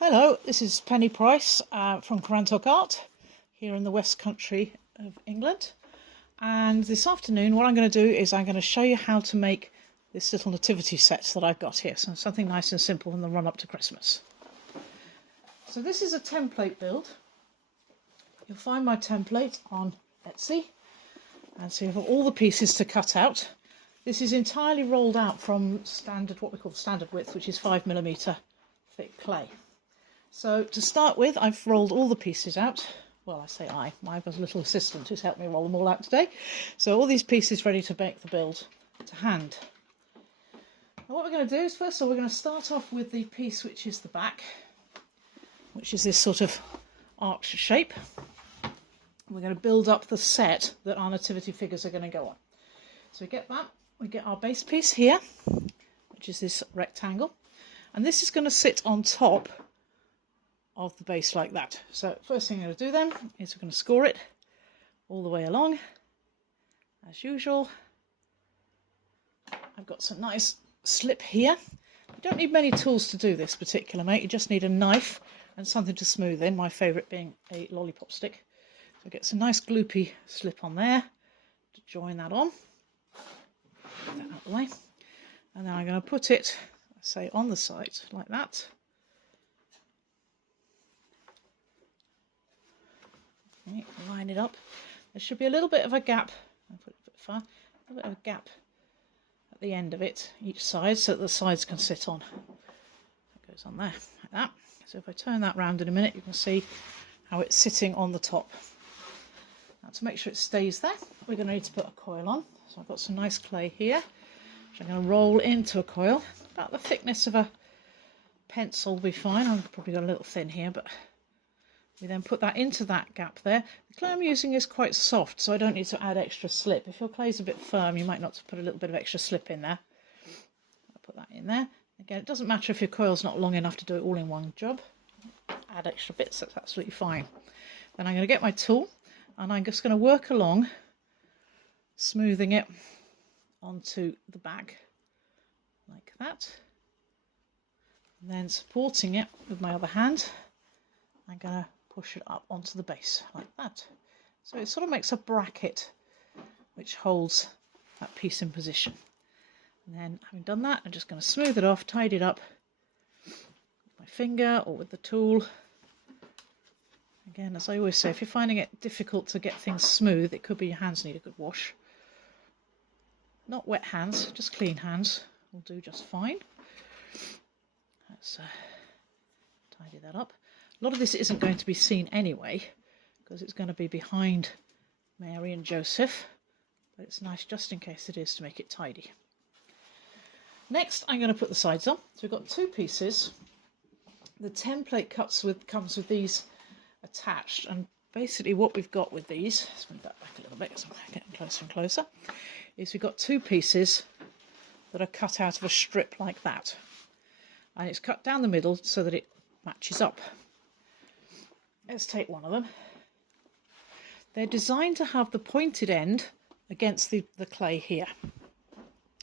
Hello, this is Penny Price from Carantoc Art here in the West Country of England, and this afternoon what I'm going to do is I'm going to show you how to make this little nativity set that I've got here, so something nice and simple in the run up to Christmas. So this is a template build. You'll find my template on Etsy, and so you've got all the pieces to cut out. This is entirely rolled out from standard, what we call standard width, which is 5mm thick clay. So to start with, I've rolled all the pieces out. Well, I say I've got a little assistant who's helped me roll them all out today. So all these pieces ready to make the build to hand. Now what we're going to do is, first of all, we're going to start off with the piece which is the back, which is this sort of arched shape. We're going to build up the set that our nativity figures are going to go on. So we get that, we get our base piece here, which is this rectangle, and this is going to sit on top of the base like that. So first thing I'm going to do then is we're going to score it all the way along as usual. I've got some nice slip here. You don't need many tools to do this particular mate, you just need a knife and something to smooth in, my favourite being a lollipop stick. So get some nice gloopy slip on there to join that on. Get that out of the way. And then I'm going to put it, say, on the side like that. Okay, line it up. There should be a little bit of a gap. I'll put it a bit far. A little bit of a gap at the end of it, each side, so that the sides can sit on. It goes on there like that. So if I turn that round in a minute, you can see how it's sitting on the top. Now to make sure it stays there, we're going to need to put a coil on. So I've got some nice clay here, which I'm going to roll into a coil. About the thickness of a pencil will be fine. I've probably got a little thin here, but we then put that into that gap there. The clay I'm using is quite soft, so I don't need to add extra slip. If your clay's a bit firm, you might not put a little bit of extra slip in there. I'll put that in there. Again, it doesn't matter if your coil's not long enough to do it all in one job. Add extra bits, that's absolutely fine. Then I'm going to get my tool, and I'm just going to work along, smoothing it onto the back like that. And then supporting it with my other hand, I'm going to push it up onto the base like that. So it sort of makes a bracket which holds that piece in position. And then having done that, I'm just going to smooth it off, tidy it up with my finger or with the tool. Again, as I always say, if you're finding it difficult to get things smooth, it could be your hands need a good wash. Not wet hands, just clean hands will do just fine. Let's tidy that up. A lot of this isn't going to be seen anyway, because it's going to be behind Mary and Joseph, but it's nice just in case it is to make it tidy. Next, I'm going to put the sides on. So we've got two pieces. The template comes with these attached, and basically what we've got with these, let's move that back a little bit because I'm getting closer and closer, is we've got two pieces that are cut out of a strip like that, and it's cut down the middle so that it matches up. Let's take one of them. They're designed to have the pointed end against the clay here.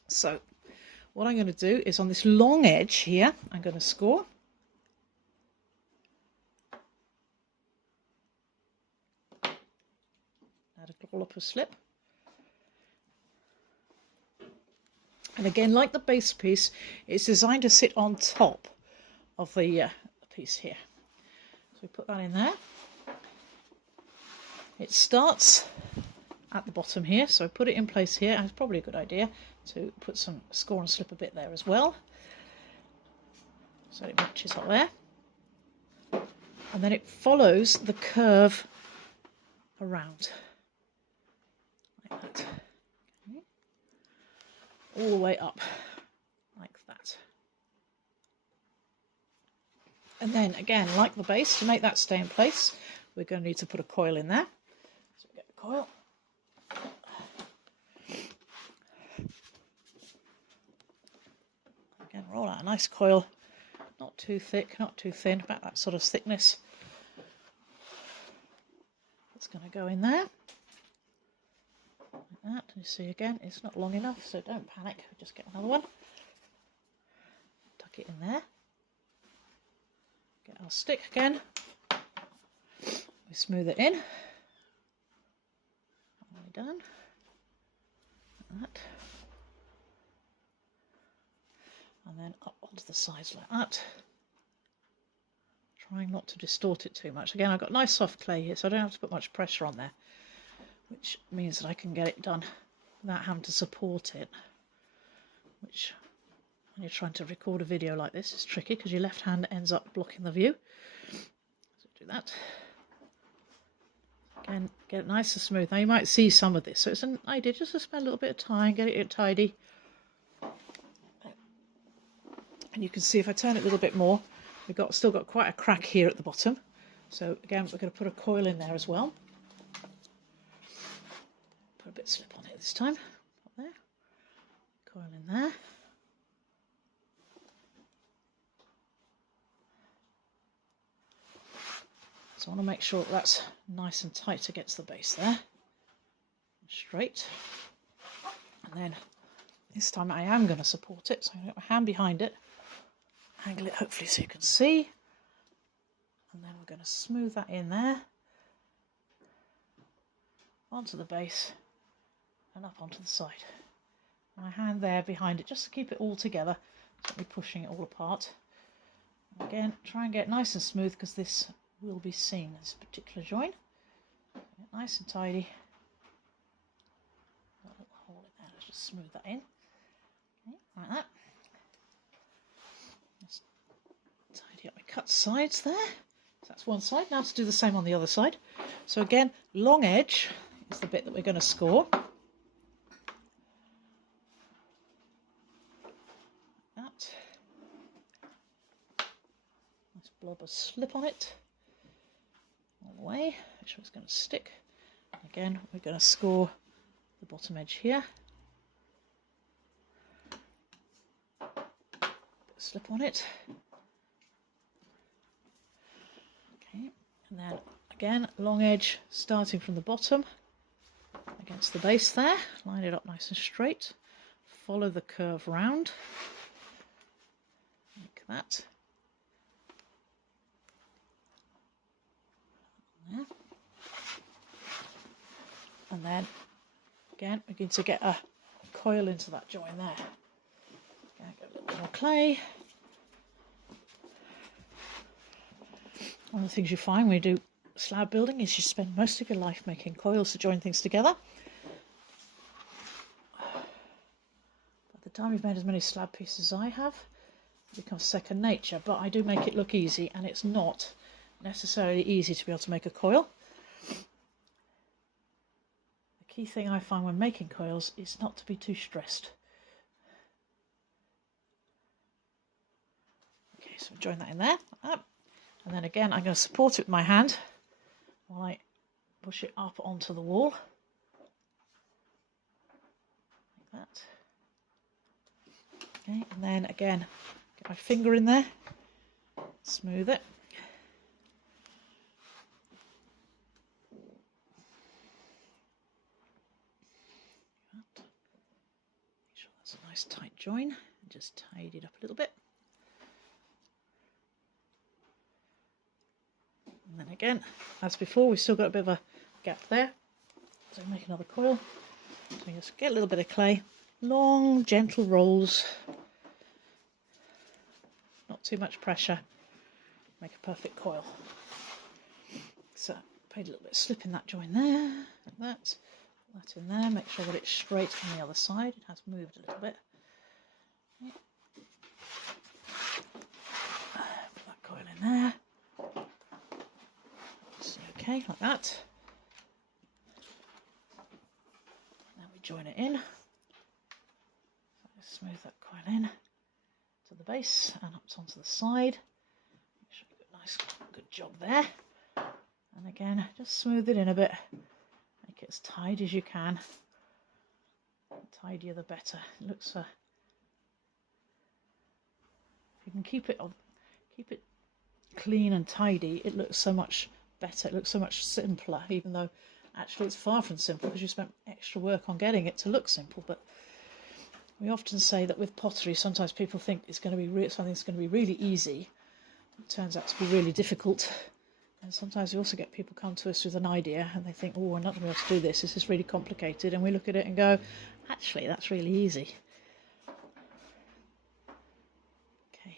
So what I'm going to do is on this long edge here, I'm going to score. Add a dollop of slip. And again, like the base piece, it's designed to sit on top of the piece here. So we put that in there. It starts at the bottom here, so I put it in place here, and it's probably a good idea to put some score and slip a bit there as well, so it matches up there. And then it follows the curve around, like that. Okay. All the way up, like that. And then again, like the base, to make that stay in place, we're going to need to put a coil in there. So we get the coil. Again, roll out a nice coil, not too thick, not too thin, about that sort of thickness. It's going to go in there. Like that. You see again, it's not long enough, so don't panic, just get another one. Tuck it in there. Get our stick again. We smooth it in. All the way down. Like that. And then up onto the sides like that. Trying not to distort it too much. Again, I've got nice soft clay here, so I don't have to put much pressure on there, which means that I can get it done without having to support it, which when you're trying to record a video like this is tricky because your left hand ends up blocking the view. So do that. Again, get it nice and smooth. Now you might see some of this, so it's an idea just to spend a little bit of time, get it tidy. And you can see if I turn it a little bit more, we've still got quite a crack here at the bottom. So again, we're going to put a coil in there as well. Put a bit of slip on it this time. Up there. Coil in there. So I want to make sure that's nice and tight against the base there. Straight. And then this time I am going to support it. So I'm going to get my hand behind it. Angle it hopefully so you can see. And then we're going to smooth that in there. Onto the base. And up onto the side. My hand there behind it just to keep it all together. So we're pushing it all apart. Again, try and get nice and smooth because this will be seen, this particular join. Get nice and tidy. Got a little hole in there, let's just smooth that in. Okay, like that. Just tidy up my cut sides there. So that's one side. Now to do the same on the other side. So again, long edge is the bit that we're going to score. That. Nice blob of slip on it. All the way, make sure it's going to stick. Again, we're going to score the bottom edge here. Bit of slip on it. Okay, and then again, long edge starting from the bottom against the base there. Line it up nice and straight. Follow the curve round. Like that. There. And then again we're going to get a coil into that join there. Again, get a little bit more clay. One of the things you find when you do slab building is you spend most of your life making coils to join things together. By the time you've made as many slab pieces as I have, it becomes second nature, but I do make it look easy, and it's not necessarily easy to be able to make a coil. The key thing I find when making coils is not to be too stressed. Okay, so join that in there, like that. And then again I'm going to support it with my hand while I push it up onto the wall. Like that. Okay, and then again get my finger in there, smooth it. Make sure that's a nice tight join, and just tidy it up a little bit. And then again, as before, we've still got a bit of a gap there. So make another coil. So you just get a little bit of clay. Long, gentle rolls. Not too much pressure. Make a perfect coil. So put a little bit of slip in that join there. Like that. Put that in there. Make sure that it's straight on the other side. It has moved a little bit. Okay. Put that coil in there. Okay, like that. Then we join it in. So smooth that coil in to the base and up onto the side. Make sure you get a nice, good job there. And again, just smooth it in a bit. Make it as tight as you can. The tidier the better. It looks. If you can keep it clean and tidy, it looks so much better. It looks so much simpler, even though actually it's far from simple because you spent extra work on getting it to look simple. But we often say that with pottery, sometimes people think it's going to be something's going to be really easy, It turns out to be really difficult. And sometimes we also get people come to us with an idea and they think, oh, I'm not going to be able to do this. This is really complicated. And we look at it and go, actually, that's really easy. Okay.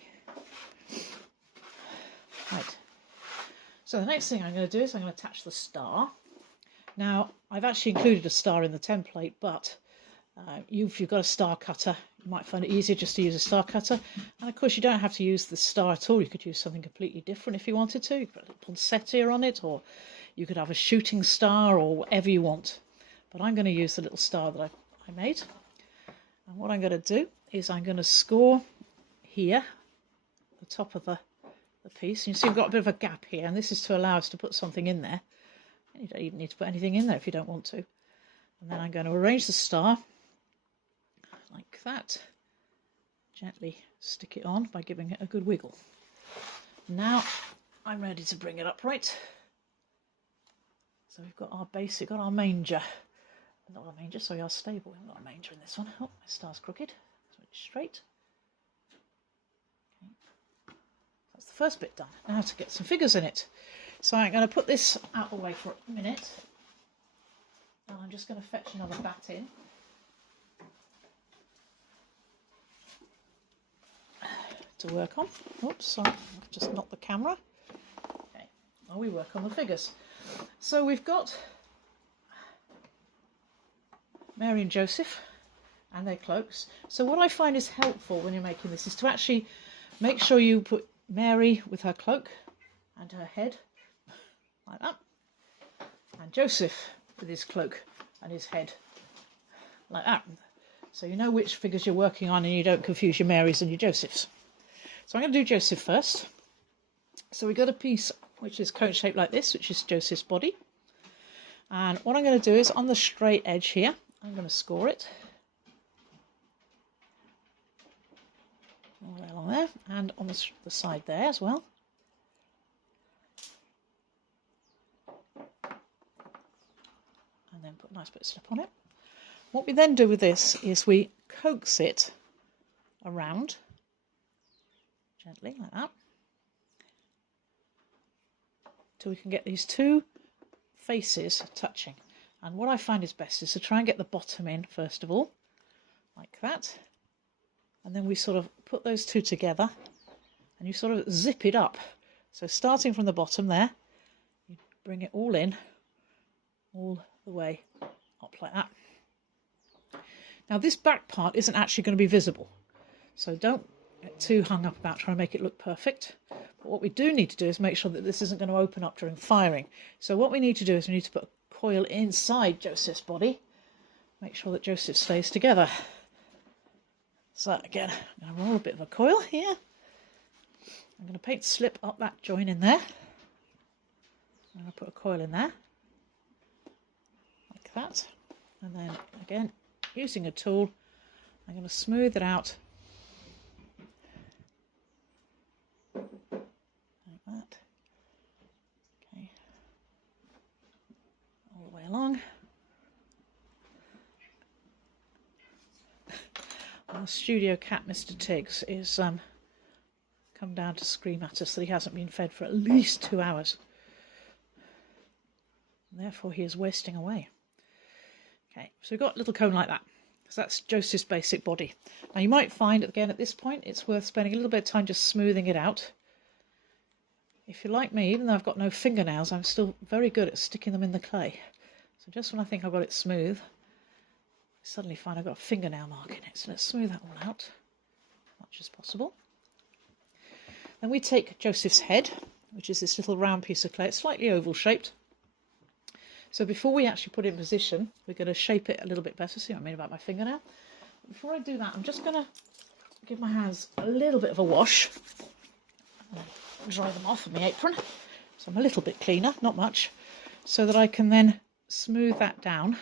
Right. So the next thing I'm going to do is I'm going to attach the star. Now, I've actually included a star in the template, but if you've got a star cutter, you might find it easier just to use a star cutter. And of course, you don't have to use the star at all. You could use something completely different if you wanted to. You could put a little poinsettia on it, or you could have a shooting star, or whatever you want. But I'm going to use the little star that I made. And what I'm going to do is I'm going to score here, the top of the piece. You see we've got a bit of a gap here, and this is to allow us to put something in there. You don't even need to put anything in there if you don't want to. And then I'm going to arrange the star like that. Gently stick it on by giving it a good wiggle. Now I'm ready to bring it upright. So we've got our basic, got our manger. Not our manger, sorry, our stable. We haven't got a manger in this one. Oh, my star's crooked. So it's straight. Okay. That's the first bit done. Now to get some figures in it. So I'm going to put this out of the way for a minute. And I'm just going to fetch another bat in. To work on. Oops, sorry, I've just knocked the camera. Okay, while we work on the figures. So we've got Mary and Joseph and their cloaks. So what I find is helpful when you're making this is to actually make sure you put Mary with her cloak and her head like that, and Joseph with his cloak and his head like that. So you know which figures you're working on and you don't confuse your Marys and your Josephs. So I'm going to do Joseph first. So we've got a piece which is cone shaped like this, which is Joseph's body. And what I'm going to do is on the straight edge here, I'm going to score it. All the way along there, and on the side there as well. And then put a nice bit of slip on it. What we then do with this is we coax it around. Gently, like that, till we can get these two faces touching. And what I find is best is to try and get the bottom in first of all, like that. And then we sort of put those two together and you sort of zip it up. So starting from the bottom there, you bring it all in, all the way up like that. Now this back part isn't actually going to be visible, so don't get too hung up about trying to make it look perfect. But what we do need to do is make sure that this isn't going to open up during firing. So what we need to do is we need to put a coil inside Joseph's body, make sure that Joseph stays together. So again, I'm going to roll a bit of a coil here. I'm going to paint slip up that join in there. I'm going to put a coil in there, like that. And then again, using a tool, I'm going to smooth it out like that. Okay, all the way along. Our studio cat, Mr. Tiggs, is come down to scream at us that he hasn't been fed for at least 2 hours. And therefore he is wasting away. Okay, so we've got a little cone like that. So that's Joseph's basic body. Now you might find, again, at this point, it's worth spending a little bit of time just smoothing it out. If you're like me, even though I've got no fingernails, I'm still very good at sticking them in the clay. So just when I think I've got it smooth, I suddenly find I've got a fingernail mark in it. So let's smooth that all out as much as possible. Then we take Joseph's head, which is this little round piece of clay. It's slightly oval shaped. So before we actually put it in position, we're going to shape it a little bit better. See what I mean about my fingernail? Before I do that, I'm just going to give my hands a little bit of a wash. Dry them off with my apron. So I'm a little bit cleaner, not much. So that I can then smooth that down.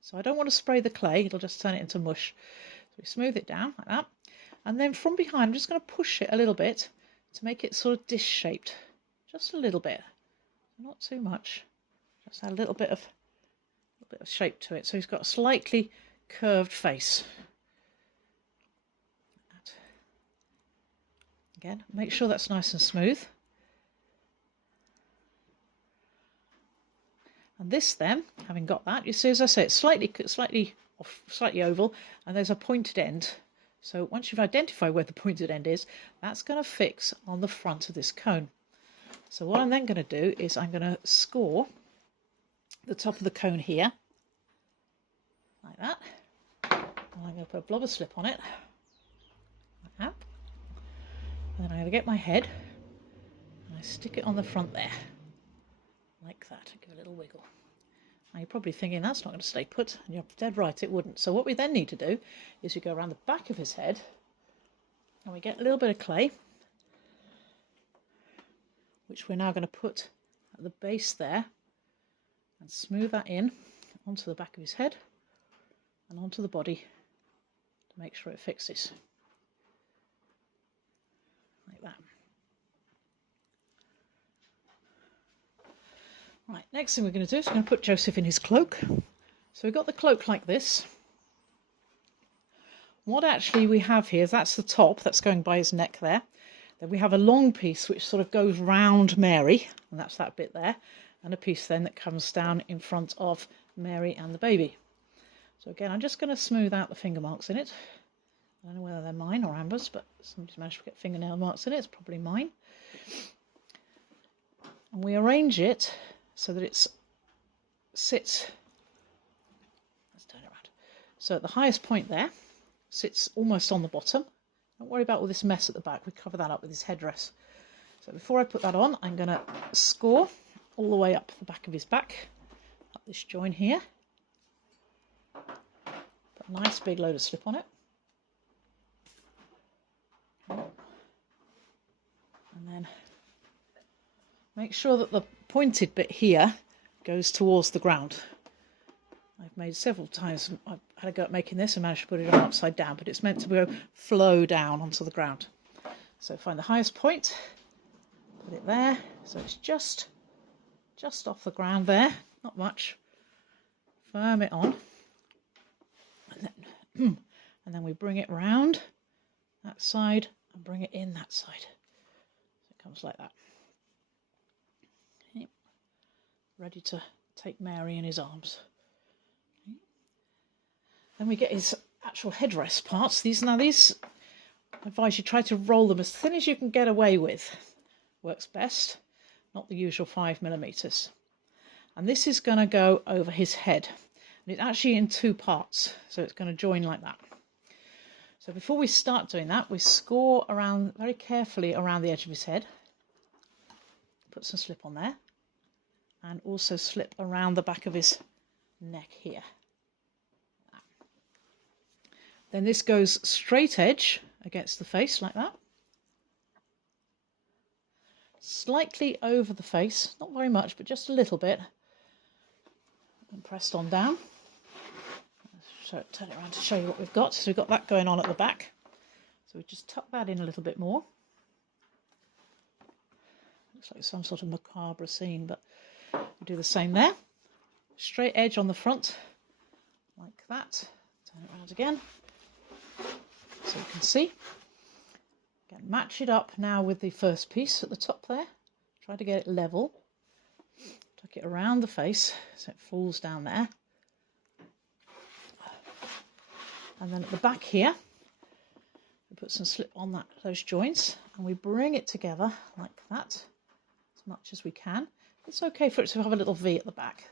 So I don't want to spray the clay, it'll just turn it into mush. So we smooth it down like that. And then from behind, I'm just going to push it a little bit to make it sort of dish shaped. Just a little bit. Not too much. Just add a little bit of shape to it. So he's got a slightly curved face. Again, make sure that's nice and smooth. And this then, having got that, you see, as I say, it's slightly oval, and there's a pointed end. So once you've identified where the pointed end is, that's going to fix on the front of this cone. So what I'm then going to do is I'm going to score the top of the cone here, like that. And I'm going to put a blob of slip on it, like that. And then I'm going to get my head, and I stick it on the front there, like that. Give it a little wiggle. Now you're probably thinking that's not going to stay put, and you're dead right, it wouldn't. So what we then need to do is we go around the back of his head, and we get a little bit of clay, which we're now going to put at the base there, and smooth that in onto the back of his head and onto the body to make sure it fixes. Like that. Right, next thing we're going to do is we're going to put Joseph in his cloak. So we've got the cloak like this. What actually we have here is that's the top that's going by his neck there. Then we have a long piece which sort of goes round Mary, and that's that bit there, and a piece then that comes down in front of Mary and the baby. So again, I'm just going to smooth out the finger marks in it. I don't know whether they're mine or Amber's, but somebody's managed to get fingernail marks in it. It's probably mine. And we arrange it so that it sits, let's turn it around. So at the highest point there, sits almost on the bottom. Don't worry about all this mess at the back. We cover that up with his headdress. So before I put that on, I'm going to score all the way up the back of his back, up this join here. Put a nice big load of slip on it. And then make sure that the pointed bit here goes towards the ground. I've made several times, I've had a go at making this and managed to put it on upside down, but it's meant to go flow down onto the ground. So find the highest point, put it there, so it's just off the ground there, not much. Firm it on, and then we bring it round that side and bring it in that side. So it comes like that. Okay. Ready to take Mary in his arms. Okay. Then we get his actual headrest parts. These I advise you try to roll them as thin as you can get away with. Works best, not the usual 5mm. And this is going to go over his head. And it's actually in two parts, so it's going to join like that. So before we start doing that, we score around very carefully around the edge of his head. Put some slip on there. And also slip around the back of his neck here. Then this goes straight edge against the face like that. Slightly over the face, not very much, but just a little bit. And pressed on down. So turn it around to show you what we've got. So we've got that going on at the back. So we just tuck that in a little bit more. Looks like some sort of macabre scene, but we do the same there. Straight edge on the front, like that. Turn it around again, so you can see. Again, match it up now with the first piece at the top there. Try to get it level. Tuck it around the face so it falls down there. And then at the back here, we put some slip on those joints, and we bring it together like that as much as we can. It's okay for it to have a little V at the back.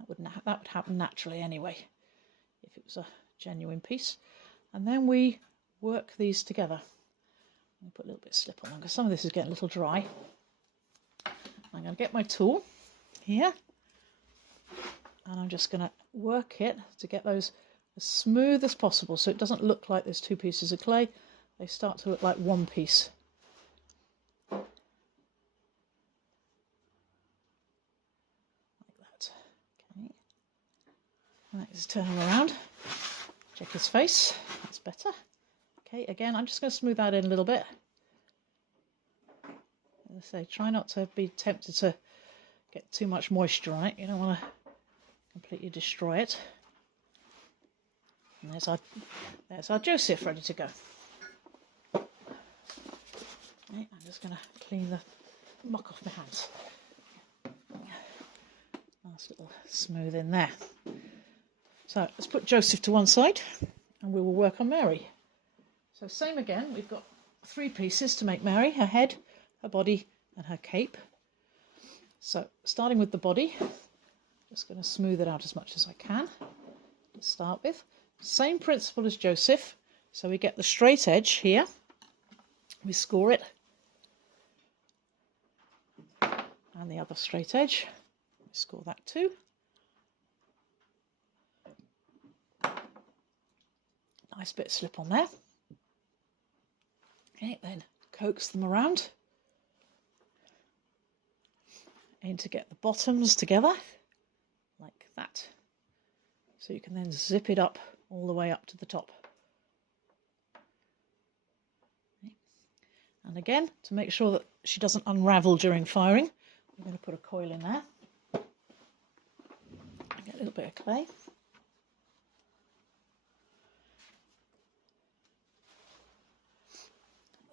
That would happen naturally anyway, if it was a genuine piece. And then we work these together. I'm going to put a little bit of slip on them because some of this is getting a little dry. I'm going to get my tool here, and I'm just going to work it to get those as smooth as possible so it doesn't look like there's two pieces of clay. They start to look like one piece. Like that. Okay. Let's turn him around. Check his face. That's better. Okay, again, I'm just going to smooth that in a little bit. As I say, try not to be tempted to get too much moisture on it. You don't want to completely destroy it. And there's our Joseph ready to go. Okay. just going to clean the muck off my hands. Nice little smooth in there. So let's put Joseph to one side and we will work on Mary. So same again, we've got 3 pieces to make Mary: her head, her body and her cape. So starting with the body, just going to smooth it out as much as I can to start with. Same principle as Joseph. So we get the straight edge here, we score it, and the other straight edge, we score that too. Nice bit of slip on there. Okay, then coax them around and to get the bottoms together like that. So you can then zip it up all the way up to the top. Okay. And again, to make sure that she doesn't unravel during firing, I'm going to put a coil in there. Get a little bit of clay.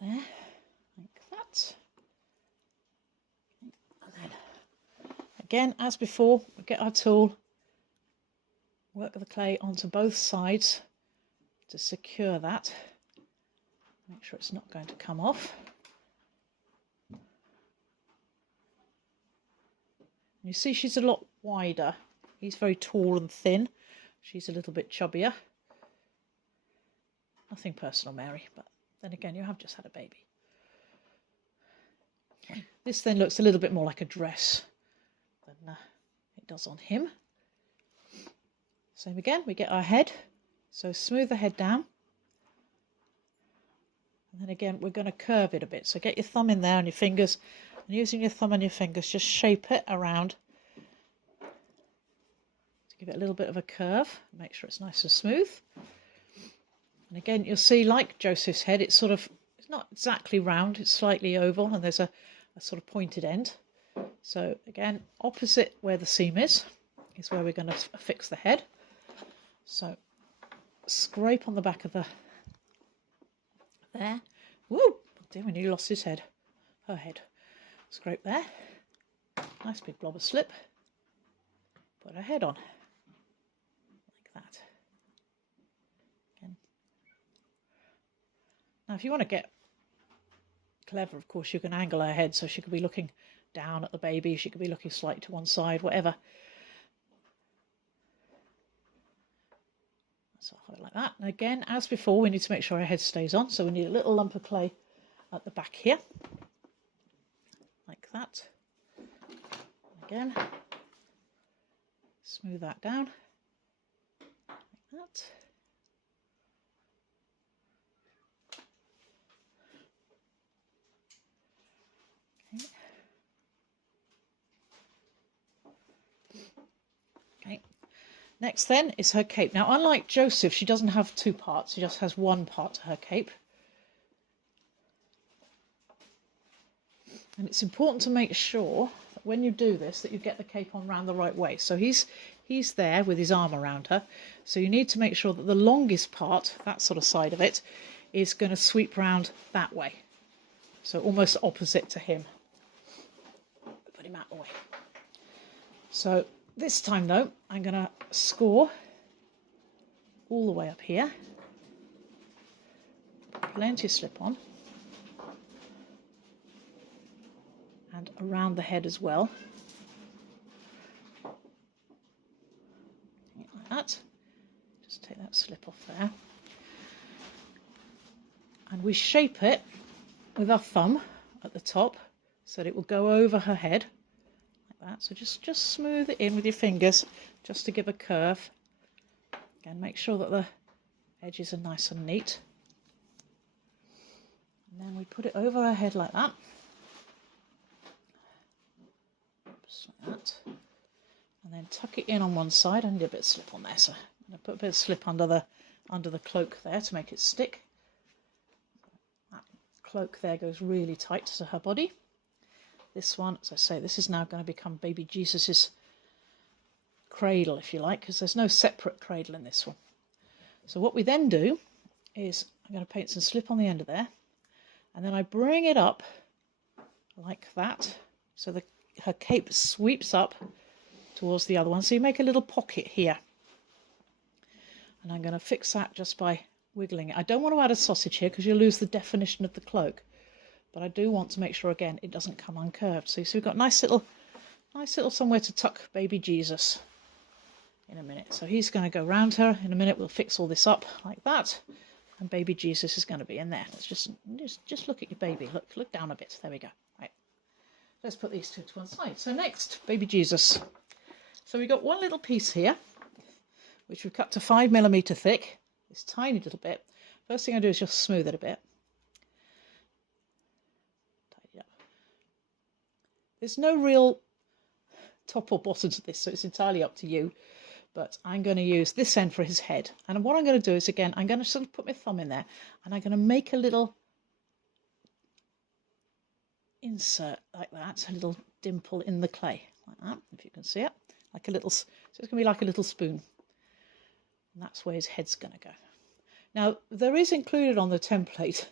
There, like that. And then, again, as before, we get our tool, work the clay onto both sides to secure that. Make sure it's not going to come off. You see she's a lot wider. He's very tall and thin. She's a little bit chubbier. Nothing personal, Mary, but then again, you have just had a baby. This then looks a little bit more like a dress than it does on him. Same again, we get our head. So smooth the head down. And then again, we're going to curve it a bit. So get your thumb in there and your fingers. And using your thumb and your fingers, just shape it around. To give it a little bit of a curve. Make sure it's nice and smooth. And again, you'll see, like Joseph's head, it's not exactly round, it's slightly oval, and there's a sort of pointed end. So again, opposite where the seam is where we're going to fix the head. So scrape on the back of the there. Woo! Dear, we nearly lost his head. Her head. Scrape there. Nice big blob of slip. Put her head on. Like that. Again. Now if you want to get clever, of course, you can angle her head so she could be looking down at the baby, she could be looking slightly to one side, whatever. So I'll hold it like that. And again, as before, we need to make sure our head stays on. So we need a little lump of clay at the back here. Like that. Again, smooth that down. Like that. Okay. Okay. Next then is her cape. Now, unlike Joseph, she doesn't have 2 parts. She just has 1 part to her cape. And it's important to make sure that when you do this, that you get the cape on round the right way. So he's there with his arm around her. So you need to make sure that the longest part, that sort of side of it, is going to sweep round that way. So almost opposite to him. Put him out the way. So this time though, I'm going to score all the way up here. Plenty of slip on. And around the head as well. Like that. Just take that slip off there. And we shape it with our thumb at the top so that it will go over her head. Like that. So just smooth it in with your fingers just to give a curve. Again, make sure that the edges are nice and neat. And then we put it over her head like that. Just like that. And then tuck it in on one side. I need a bit of slip on there, so I'm going to put a bit of slip under the cloak there to make it stick. That cloak there goes really tight to her body. This one, as I say, this is now going to become baby Jesus's cradle, if you like, because there's no separate cradle in this one. So what we then do is I'm going to paint some slip on the end of there, and then I bring it up like that. So her cape sweeps up towards the other one. So you make a little pocket here. And I'm going to fix that just by wiggling it. I don't want to add a sausage here because you'll lose the definition of the cloak. But I do want to make sure, again, it doesn't come uncurved. So we've got nice little somewhere to tuck baby Jesus in a minute. So he's going to go round her. In a minute, we'll fix all this up like that. And baby Jesus is going to be in there. Let's just look at your baby. Look down a bit. There we go. Right. Let's put these two to one side. So next, baby Jesus. So we've got one little piece here, which we've cut to 5mm thick. This tiny little bit. First thing I do is just smooth it a bit. Tidy it up. There's no real top or bottom to this, so it's entirely up to you. But I'm going to use this end for his head. And what I'm going to do is, again, I'm going to sort of put my thumb in there and I'm going to make a little insert like that, a little dimple in the clay, like that, if you can see it. Like a little, so it's going to be like a little spoon. And that's where his head's going to go. Now, there is included on the template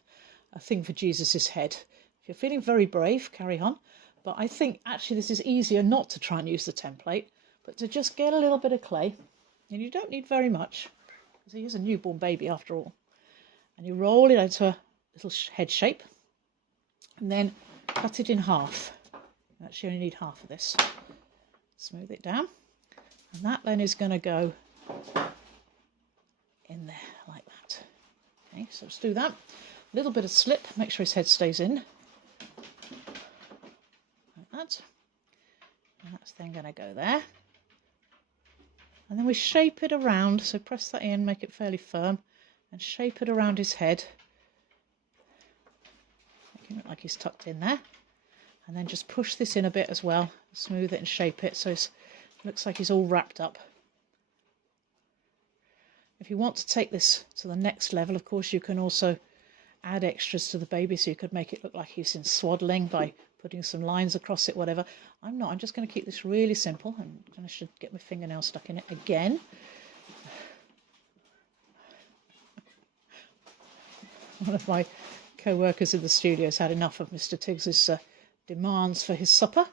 a thing for Jesus's head. If you're feeling very brave, carry on. But I think actually this is easier not to try and use the template, but to just get a little bit of clay. And you don't need very much, because he is a newborn baby after all. And you roll it into a little head shape. And then cut it in half. You actually only need half of this. Smooth it down. And that then is going to go in there like that. Okay, so let's do that. A little bit of slip, make sure his head stays in. Like that. And that's then going to go there. And then we shape it around, so press that in, make it fairly firm, and shape it around his head. Make it look like he's tucked in there. And then just push this in a bit as well, smooth it and shape it so it looks like he's all wrapped up. If you want to take this to the next level, of course, you can also add extras to the baby, so you could make it look like he's in swaddling by putting some lines across it, whatever. I'm not. I'm just going to keep this really simple, and I should get my fingernail stuck in it again. One of my co-workers in the studio has had enough of Mr. Tiggs's demands for his supper.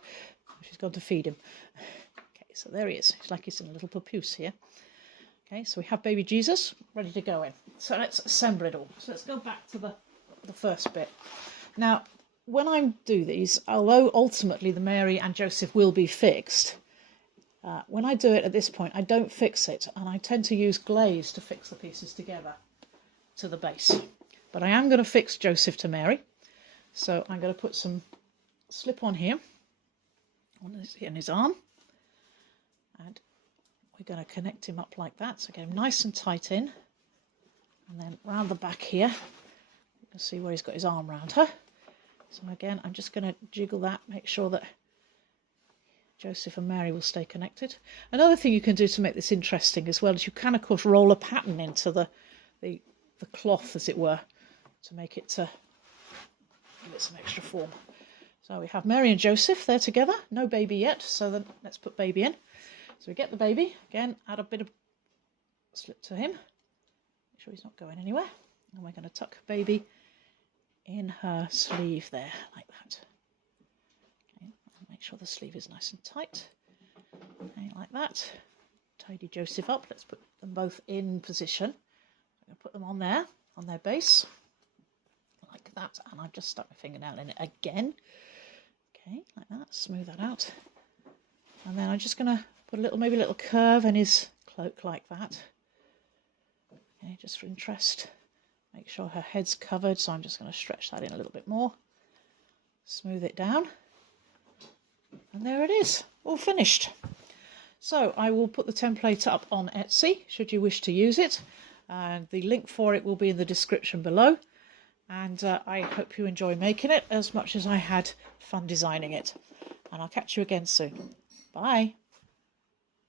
She's gone to feed him. Okay, so there he is. He's like he's in a little papoose here. Okay, so we have baby Jesus ready to go in. So let's assemble it all. So let's go back to the first bit. Now, when I do these, although ultimately the Mary and Joseph will be fixed, when I do it at this point, I don't fix it, and I tend to use glaze to fix the pieces together to the base. But I am going to fix Joseph to Mary. So I'm going to put some slip on here, on his arm, and we're going to connect him up like that, so get him nice and tight in, and then round the back here, you can see where he's got his arm round her. So again, I'm just going to jiggle that, make sure that Joseph and Mary will stay connected. Another thing you can do to make this interesting as well is you can, of course, roll a pattern into the cloth, as it were, to make it give it some extra form. So we have Mary and Joseph there together. No baby yet, so then let's put baby in. So we get the baby, again, add a bit of slip to him. Make sure he's not going anywhere. And we're going to tuck baby in her sleeve there, like that. Okay, make sure the sleeve is nice and tight. Okay, like that. Tidy Joseph up. Let's put them both in position. I'm going to put them on there, on their base, like that. And I've just stuck my fingernail in it again. Okay, like that. Smooth that out. And then I'm just going to put maybe a little curve in his cloak like that. Okay, just for interest. Make sure her head's covered, so I'm just going to stretch that in a little bit more. Smooth it down. And there it is, all finished. So I will put the template up on Etsy, should you wish to use it. And the link for it will be in the description below. And I hope you enjoy making it as much as I had fun designing it. And I'll catch you again soon. Bye.